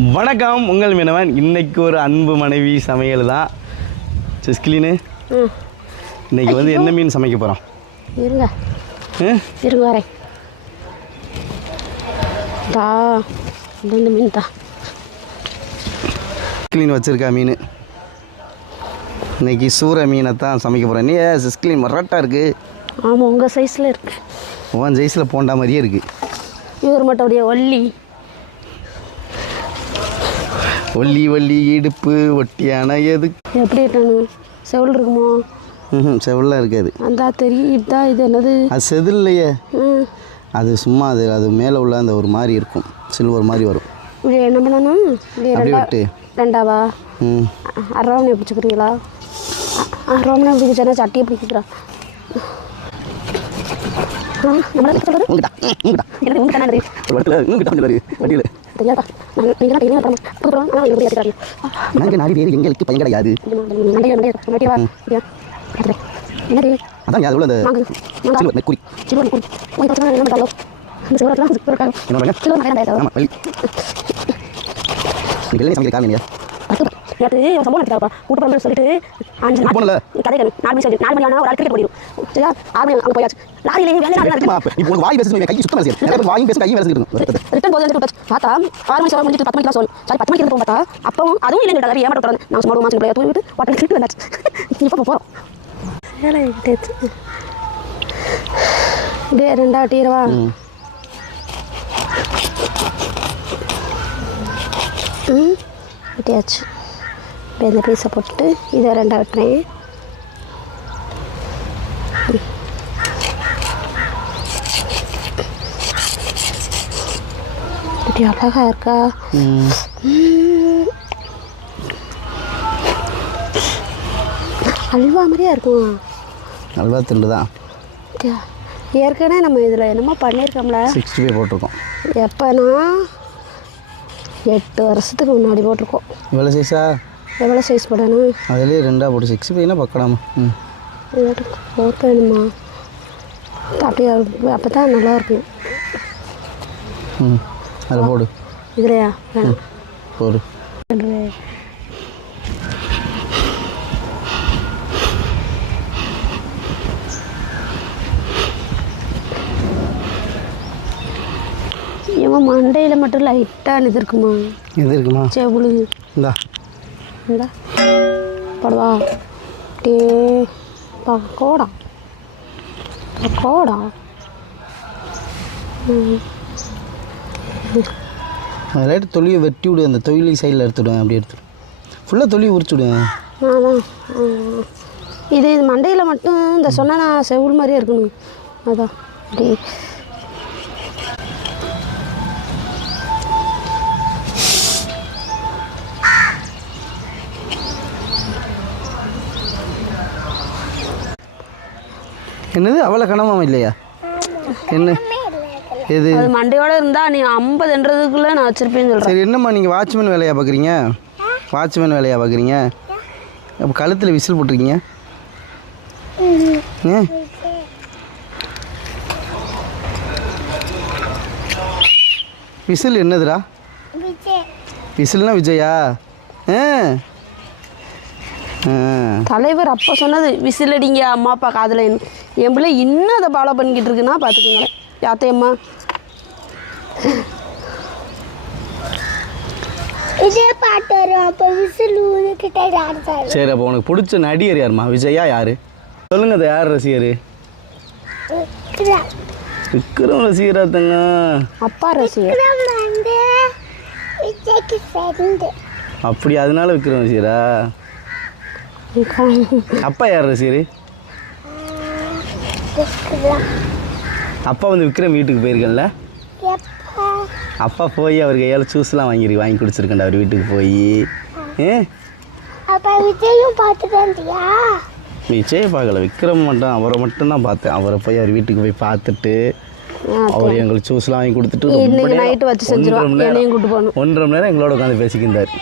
வணக்கம், உங்கள் மீனவன். இன்னைக்கு ஒரு அன்பு மனைவி சமையல் தான். செஸ்கிலின்னு இன்னைக்கு வந்து என்ன மீன் சமைக்க போகிறோம்? இருங்க இருங்க வரேன். இந்த மீன் தான் செஸ்கிலின் வச்சுருக்கா மீன். இன்னைக்கு சூற மீனை தான் சமைக்க போகிறேன். நீ செஸ்கிலின் மரட்டாக இருக்குது. ஆமாம், உங்கள் சைஸில் இருக்கு. உன் சைஸில் போண்டா மாதிரியே இருக்குது. இவர் மட்டும் அப்படியே ஒல்லி ஒல்லி இடுப்பு ஒட்டியான எது எப்படி இருக்கானு செவல் இருக்குமோ? செவல்லாம் இருக்காது. அந்த தெரியும். இதுதான் இது என்னது? அது செதில் இல்லையே, அது சும்மா அது மேலே உள்ள அந்த ஒரு மாதிரி இருக்கும், சில்வர் மாதிரி வரும். இப்படி என்ன பண்ணணும்? அப்படி விட்டு ரெண்டாவா அரைவனை பிடிச்சிக்கிறீங்களா? அரைவனை பிடிச்சா சட்டியை பிடிக்கிறா. எங்களுக்கு பையன் கிடையாது. அதான் அது உள்ள கூட்டு சொல்லிட்டு 5 கதை 4 மணி 4 மணி ஆனால் ஒரு ஆள் கிரிக்கெட் போயிடும். சரியா? 6 மணி அங்கே போயாச்சு. லாரியிலேயே வாய் பேச கை சுத்தமாக செய்யும். வாயும் பேச கையும் வேலை ரிட்டன் போது பார்த்தா 6 மணி 7 மணிக்கு 10 மணிக்கு சொல்லணும். சரி 10 மணிக்கு பார்த்தா அப்பவும் அதுவும் இல்லை. எல்லாரும் ஏமாட்ட தொடர்ந்து நாங்கள் சும்மா மாசம் பிள்ளைய தூங்கிட்டு வாட்டர் கிளிட்டு வந்தாச்சு. இப்போ போகிறோம். வேலை இப்படியே 2 டீரவா வெட்டியாச்சு. இப்போ இந்த பீஸை போட்டுட்டு இதை 2 வெட்டுறேன். இப்படி அழகா இருக்கா? அல்வா மாதிரியா இருக்கும். அல்வா துண்டு தான். ஏற்கனவே நம்ம இதில் என்னமோ பண்ணியிருக்கோம்ல, 65 போட்டிருக்கோம். எப்போனா 8 வருஷத்துக்கு முன்னாடி போட்டிருக்கோம். எவ்வளோ சைஸா? எவ்வளோ சைஸ் போடணும்? அதுலேயே 2 போட்டு 65னா பக்கடாமா. போட்டு வேணுமா? அப்படியே அப்போ தான் நல்லாயிருக்கும். அதில் போடு. இதுலையா? வேணாம், போடு. இவன் மண்டையில் மட்டும் லைட்டாக இது இருக்குமா? இது இருக்குமா? செவுளு இந்தா இந்தா படுவா. டே பக்கோடா பக்கோடா. லைட்டு தொழியை வெட்டி விடு. அந்த தொழிலை சைடில் எடுத்துவிடுவேன். அப்படி எடுத்துவிடு. ஃபுல்லாக தொழியை உரிச்சு விடுவேன். அதான் இது மண்டையில் மட்டும் இந்த சொன்னால் நான் செவுள் மாதிரியே இருக்கணும். அதான் அப்படி என்னது அவ்வளோ கனமாம இல்லையா? என்ன எது? அது மண்டையோடு இருந்தால் நீ 50ன்றதுக்குள்ளே நான் வச்சுருப்பேன்னு சொல்கிறேன். சரி, என்னம்மா நீங்கள் வாட்ச்மேன் வேலையாக பார்க்குறீங்க? வாட்ச்மேன் வேலையாக பார்க்குறீங்க? அப்போ கழுத்தில் விசில் போட்டிருக்கீங்க ஏன்? விசில் என்னதுடா? விசில்னா விஜயா? தலைவர் அப்போ சொன்னது விசில் அடிங்க அம்மா அப்பா காதில். என் பிள்ளை இன்னும் அதை ஃபாலோ பண்ணிக்கிட்டு இருக்குன்னா பார்த்துக்கோங்களேன். யாத்தையம்மா இதே பாட்டு வரும். அப்போ விசில் ஊதுக்கிட்டே டான்ஸ். சரி, அப்போ உனக்கு பிடிச்ச நடிகர் யாருமா? விஜயா யாரு சொல்லுங்க. அது யார் ரசிகர்? விக்ரம் ரசிகரா? தங்க அப்பா ரசிகர். அப்படி அதனால விக்ரம் ரசிகரா? அப்பா யார் ரசிகர்? அப்பா வந்து விக்ரம் வீட்டுக்கு போயிருக்கேன்ல. அப்பா போய் அவர் கையால் ஜூஸ்லாம் வாங்கி குடிச்சிருக்கேன்டா அவர் வீட்டுக்கு போய். விஜயும் பார்த்துட்டியா? விஜய் பார்க்கல, விக்ரம் மட்டும். அவரை மட்டும்தான் பார்த்தேன். அவரை போய் அவர் வீட்டுக்கு போய் பார்த்துட்டு அவர் எங்களுக்கு ஜூஸ்லாம் வாங்கி கொடுத்துட்டு 1.5 மணி நேரம் எங்களோட உட்காந்து பேசிக்கிட்டார்.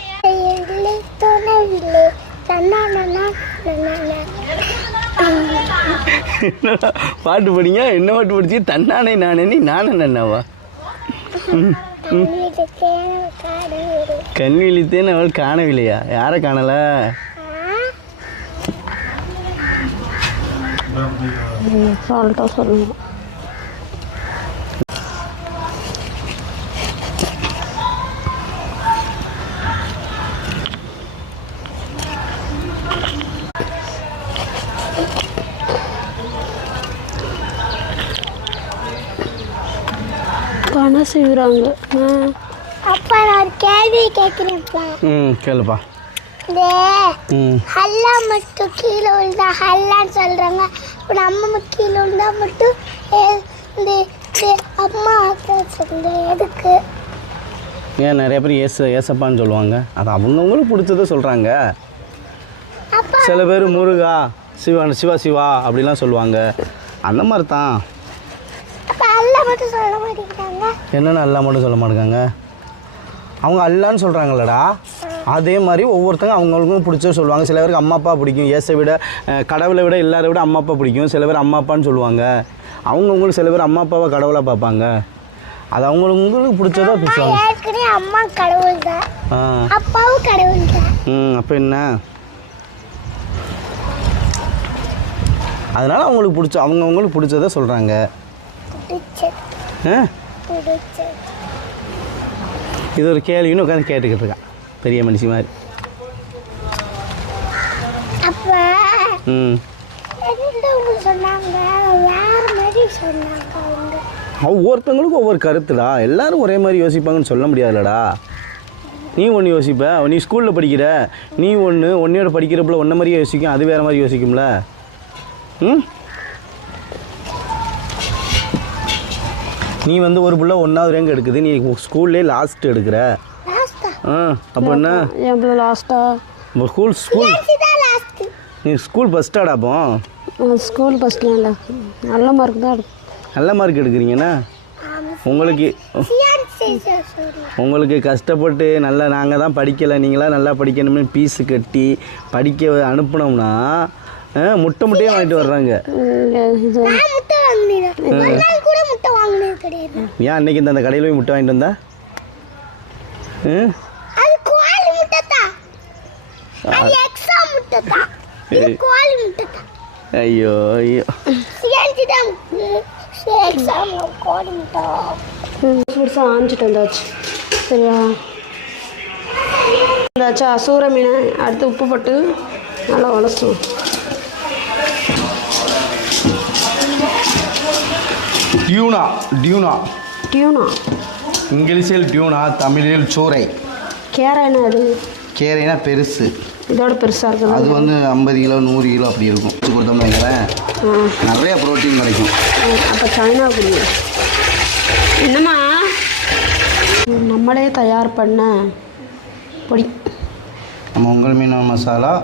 பாட்டு படிங்க. என்ன பாட்டு படிச்சு? தன்னானே நானே நீ நானே நன்னாவா? கண் விழித்தேன்னு அவள் காணவில்லையா? யாரை காணலை? சால்ட்டா சொல்லுங்க. பணம் செய்கிறாங்க. அப்பா நான் ஒரு கேள்வி கேட்குறேன்ப்பா. கேளுப்பா. இந்த ஹல்லா மட்டும் கீழே விழுந்தா ஹல்லான்னு சொல்கிறாங்க. இப்போ நம்ம கீழே விழுந்தா மட்டும் இந்த அம்மா சொல்லுங்க எதுக்கு? ஏன் நிறைய பேர் ஏசப்பான்னு சொல்லுவாங்க. அது அவங்கவுங்களுக்கு பிடிச்சதை சொல்கிறாங்க. சில பேர் முருகா சிவா சிவா அப்படிலாம் சொல்லுவாங்க. அந்த மாதிரி தான். அல்லா மட்டும் சொல்ல மாட்டேங்கிறாங்க. என்னென்ன அல்லா மட்டும் சொல்ல மாட்டேங்காங்க? அவங்க அல்லான்னு சொல்கிறாங்களடா. அதே மாதிரி ஒவ்வொருத்தங்க அவங்களுக்கும் பிடிச்ச சொல்லுவாங்க. சில பேருக்கு அம்மா அப்பா பிடிக்கும். இயேசை விட கடவுளை விட எல்லாரை விட அம்மா அப்பா பிடிக்கும். சில பேர் அம்மா அப்பான்னு சொல்லுவாங்க. அவங்கவுங்களுக்கு சில பேர் அம்மா அப்பாவை கடவுளாக பார்ப்பாங்க. அது அவங்களுக்கு பிடிச்சதா பேசுவாங்க. ஏற்கனவே அம்மா கடவுள் தான், அப்பாவும் கடவுள் தான். அப்போ என்ன? அதனால் அவங்களுக்கு பிடிச்சதை சொல்கிறாங்க. இது ஒரு கேள்வின்னு உட்காந்து கேட்டுக்கிட்டு இருக்கான் பெரிய மனுஷி மாதிரி. ஒவ்வொருத்தவங்களுக்கும் ஒவ்வொரு கருத்துடா. எல்லாரும் ஒரே மாதிரி யோசிப்பாங்கன்னு சொல்ல முடியாதுலடா. நீ ஒன்று யோசிப்ப, நீ ஸ்கூலில் படிக்கிற, நீ ஒன்றையோட படிக்கிறப்பல ஒன்றை மாதிரியே யோசிக்கும், அது வேறு மாதிரி யோசிக்கும்ல. நீ ஒரு புள்ள 1வது ரேங்க் எடுக்குது, நீ ஸ்கூல்லே லாஸ்ட் எடுக்கிற. அப்போ என்ன லாஸ்ட்டா? ஸ்கூல் நீ ஸ்கூல் ஃபஸ்ட்டாடா? அப்போ ஸ்கூல் ஃபஸ்ட்லாம் இல்லை, நல்ல மார்க் தான் எடுக்கும். நல்ல மார்க் எடுக்கிறீங்கன்னா உங்களுக்கு கஷ்டப்பட்டு நல்லா நாங்கள் தான் படிக்கலை, நீங்களாம் நல்லா படிக்கணும்னு ஃபீஸு கட்டி படிக்க அனுப்புனோம்னா முட்டையே வாங்கிட்டு வர்றாங்க. ஏன் அன்னைக்கு இந்த கடையில் போய் முட்டை வாங்கிட்டு வந்தா? ஐயோ ஐயோ ஆஞ்சிட்டு வந்தாச்சு. சரியா வந்தாச்சா? சூற மீனை அடுத்து உப்பு போட்டு நல்லா வளர்த்துவோம். டியூனா இங்கிலீஷில் டியூனா, தமிழில் சூறை. கேரைனா அது? கேரைனா பெருசு, இதோட பெருசாக இருக்குது. அது 50 கிலோ 100 கிலோ அப்படி இருக்கும். கொடுத்தோம்னா நிறைய ப்ரோட்டீன் கிடைக்கும். அப்போ சைனா குடிங்க. என்னம்மா நம்மளே தயார் பண்ண பொடி. நம்ம உங்கள் மீன் மசாலா,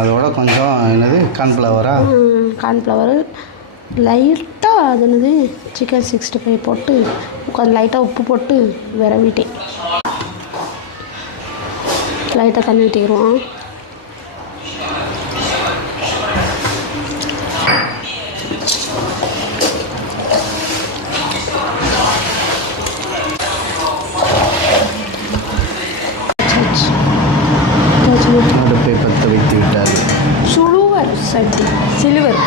அதோட கொஞ்சம் என்னது கார்ன்ஃப்ளவரு லைட்டாக அது என்னது சிக்கன் 65 போட்டு கொஞ்சம் லைட்டாக உப்பு போட்டு விரவிட்டேன். லைட்டாக தண்ணி ஊற்றிக்கிடுவோம். அடுப்பை பற்ற வைத்து விட்டார். சுழுவர் சட்டி சிலுவர்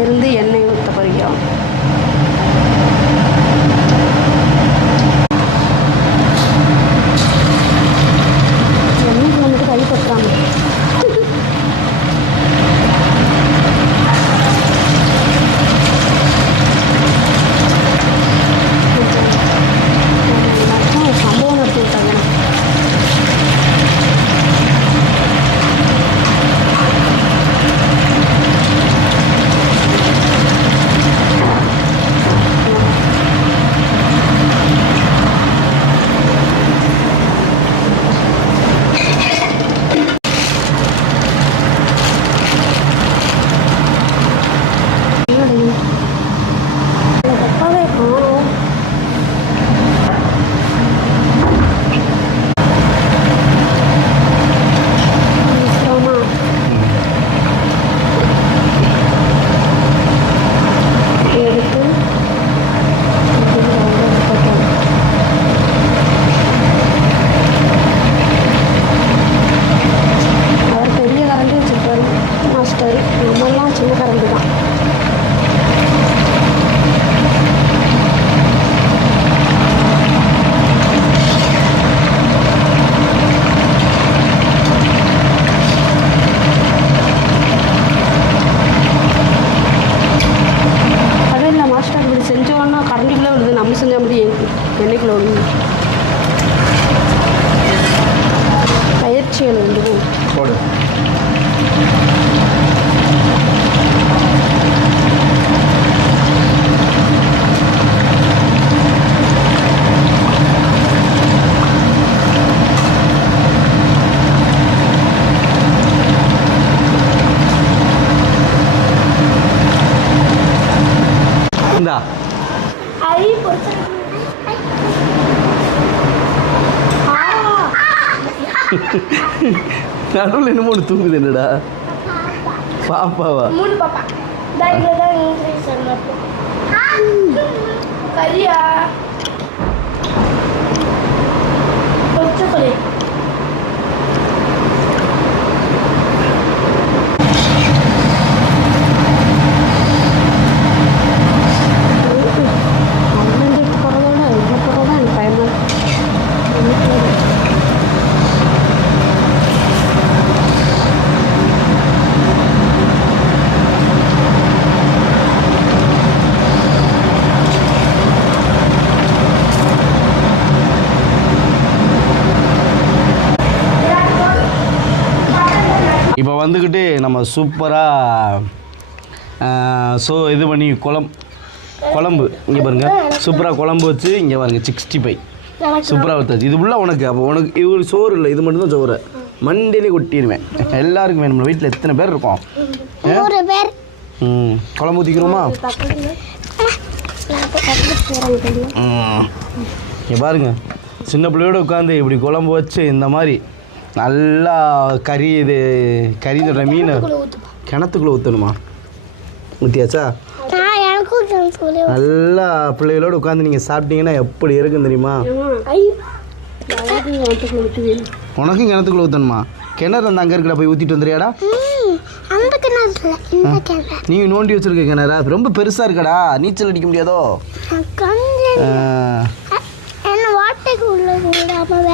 இருந்து எண்ணெய் ஊற்ற போகிறோம். எண்ணெய் குடிச்சிகள் வந்து போடு. இந்தா அரி பொறுத்து நடுவில் என்னமோ ஒன்று தூங்குது என்னடா பாப்பாவா 3 பாப்பா டைல தான் இங்கிலீஷ் சொன்னப்போ கரியா பொறுத்து சொல்லு இப்போ வந்துக்கிட்டு நம்ம சூப்பராக இது பண்ணி குழம்பு இங்கே பாருங்கள் சூப்பராக குழம்பு வச்சு இங்கே பாருங்கள் 65 சூப்பராக வச்சாச்சு இது ஃபுல்லாக உனக்கு அப்போ உனக்கு இது ஒரு சோறு இல்லை இது மட்டும்தான் சோறு மண்டியிலே கொட்டிடுவேன் எல்லாருக்கும் வேணும் வீட்டில் எத்தனை பேர் இருக்கோம் 100 பேர் குழம்பு ஊற்றிக்கிறோமா இங்கே பாருங்க சின்ன பிள்ளையோட உட்காந்து இப்படி குழம்பு வச்சு இந்த மாதிரி நல்லா கறி சொல்கிற மீன் கிணத்துக்குள்ளே ஊற்றணுமா ஊற்றியாச்சா நல்லா பிள்ளைகளோடு உட்காந்து நீங்கள் சாப்பிட்டீங்கன்னா எப்படி இருக்குன்னு தெரியுமா உனக்கும் கிணத்துக்குள்ளே ஊற்றணுமா கிணறு அந்த அங்கே இருக்கிற போய் ஊற்றிட்டு வந்துறியாடா நீங்கள் நோண்டி வச்சிருக்க கிணறா ரொம்ப பெருசாக இருக்கடா நீச்சல் அடிக்க முடியாதோ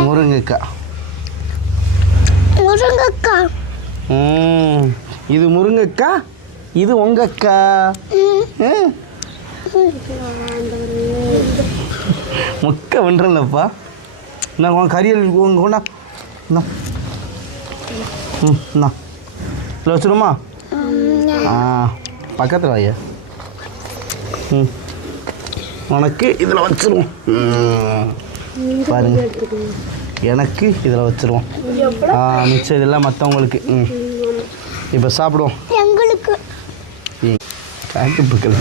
முருங்கைக்காய் இது முருங்கைக்காய் இது உங்கக்கா மொக்க வென்றலப்பா நான் கரியல் கொண்டா இல்லை வச்சுருமா பக்கத்தில் வாயா உனக்கு இதில் வச்சுருவோம் பாருங்க எனக்கு இதில் வச்சுருவோம் மிச்சம் இதெல்லாம் மற்றவங்களுக்கு இப்போ சாப்பிடுவோம் எங்களுக்கு காட்டுப்புக்கள்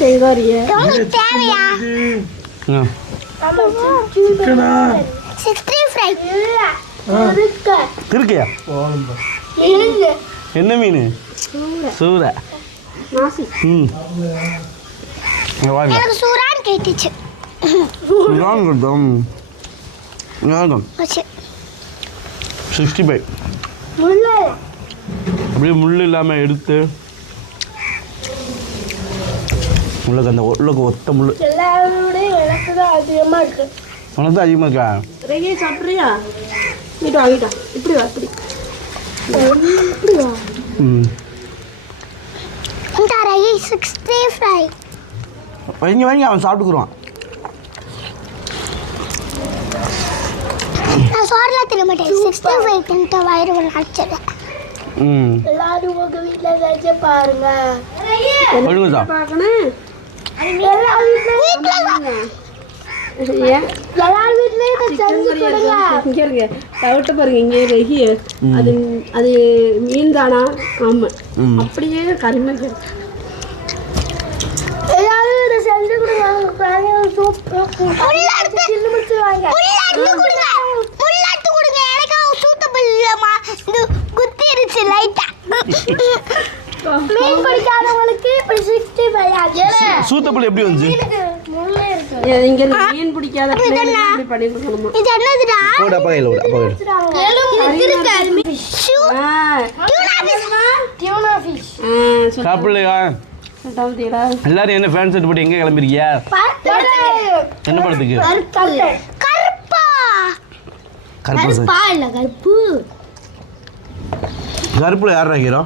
தேவையா திருக்கையா என்ன மீன் சூரை எனக்கு சூறான் கேட்டுச்சு வச்சு 65 அப்படியே முள் இல்லாமல் எடுத்து உள்ளக்கு அந்த உள்ளக்கு ஒத்த முள் எல்லாரோட எனக்கு தான் அதிகமாக இருக்கு உனக்கு தான் அதிகமாக இருக்கா சாப்பிட்றியா வீட்டு வாங்கிட்டா இப்படி வா இப்படி வா இந்த ரகி 65 வாங்கி அவன் சாப்பிட்டுக்குருவான் நான் சோறுலாம் தின மாட்டேன் 65 தின்ட்டு வயிறு அடிச்சிடுறேன் எல்லாரும் உங்க வீட்டில் செஞ்சு பாருங்க பார்க்கணும் எல்லாரும் வீட்லயும் செஞ்சு கொடுங்க இங்கே இருங்க டவுட்டு பாருங்க இங்கே ரகி அது அது மீன் தானா ஆமாம் அப்படியே கரிமீன் எல்லாரும் இதை செஞ்சு கொடுங்க சூப்பர் சில்லு முடிச்சுவாங்க கொடுங்க எனக்கு சூட்டபிள் இல்லைம்மா இது குத்திருச்சு லைட்டா மீன் பிடிக்காதவங்களுக்கு இப்படி 65 சூத்தப்புள் எப்படி வந்துச்சு இங்கே மீன் பிடிக்காத பிள்ளைங்களுக்கு இப்படி பண்ணி கொடுக்கணுமா இது என்னதுடா போடு அப்பா கையில் விடு டியூனா ஃபிஷ் சாப்பிடலையா எல்லாரும் என்ன ஃபேன் செட் போட்டு எங்கே கிளம்பிருக்கிய என்ன படத்துக்கு கருப்பா கருப்பா இல்ல கருப்பு கருப்புல யாரா ஹீரோ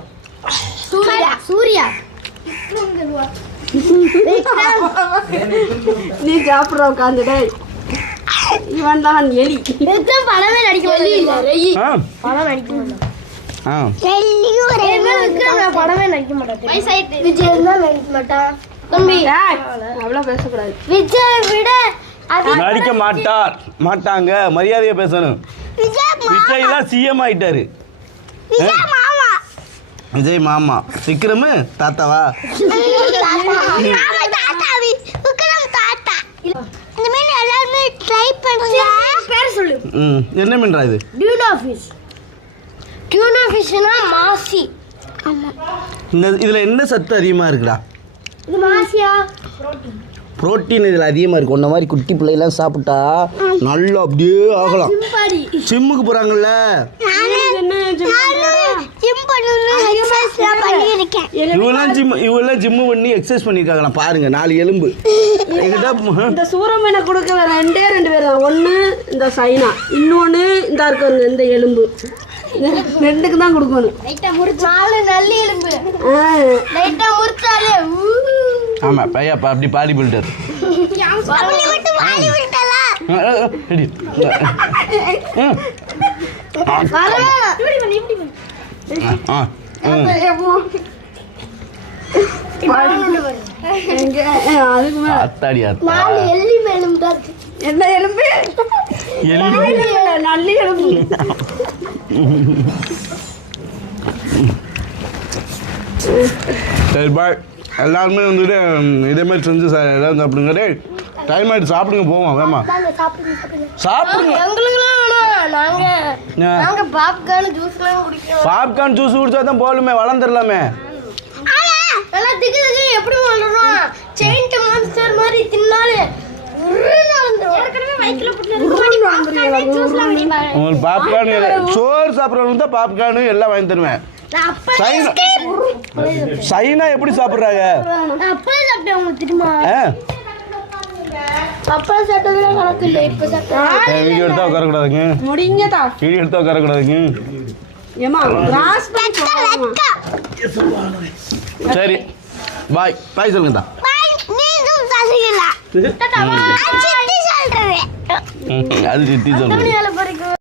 சூர்யா நீ சாப்பிட்ற உட்காந்துடே இவன் தான் எலி. படமே நடிக்க மாட்டேன். ஆ படம் நடிக்க மாட்டேன். ஆ படமே நடிக்க மாட்டேன். விஜய் தான் நடிக்க மாட்டான். தம்பி அவ்வளோ பேசக்கூடாது. விஜய் விட நடிக்க மாட்டாங்க மரியாதையா பேசணும். விஜய் தான் சிஎம் ஆயிட்டாரு. விஜய் மாமா விக்ரமு தாத்தாவா? இந்த மீன் எல்லாருமே ட்ரை பண்ணுங்க. பேர் சொல்லு. என்ன மீன்டா இது? டியூனா ஃபிஷ்னா மாசி. இதுல என்ன சத்து அதிகமா இருக்குடா? இது மாசியா? புரோட்டீன் இதில் அதிகமாக இருக்கும். ஒன்ன மாதிரி குட்டி பிள்ளைலாம் சாப்பிட்டா நல்லா அப்படியே ஆகலாம். ஜிம்முக்கு போகிறாங்கல்ல, இவெல்லாம் ஜிம்மு பண்ணி எக்ஸசைஸ் பண்ணியிருக்காங்களாம். பாருங்க 4 எலும்பு. இந்த சூரமீனை கொடுக்க 2 பேர் தான். ஒன்று இந்த சைனா, இன்னொன்று இந்த இருக்கு இந்த எலும்பு. 2க்கு தான் கொடுக்கணும். நல்ல எலும்பு ஆமா பையா அப்படி பாடி பில்டர். என்ன எலும்பு? நல்ல எலும்பு. சரி பாய். எல்லாருமே வந்துட்டு இதே மாதிரி செஞ்சு எல்லாம் சாப்பிடுங்க. டே டைம் ஆயிடுச்சு, சாப்பிடுங்க போவோம். வேமா சாப்பிடுங்க. பாப்கார்ன் ஜூஸ் குடிச்சா தான் போகலுமே, வளர்ந்துடலாமே. எப்படி மாதிரி தின்னாலே உங்களுக்கு பாப்கார்ன் சோறு சாப்பிட்றவங்க தான் பாப்கார்னு எல்லாம் வாங்கி தருவேன். சைனா எப்படி சாப்பிட்றாங்க? வீடியோ எடுத்தா உட்காரக்கூடாதுங்க. வீடியோ எடுத்தா உட்காரக்கூடாதுங்க. சரி பாய். பாய் சொல்லுங்கடா. அது சித்தி சொல்றேன்.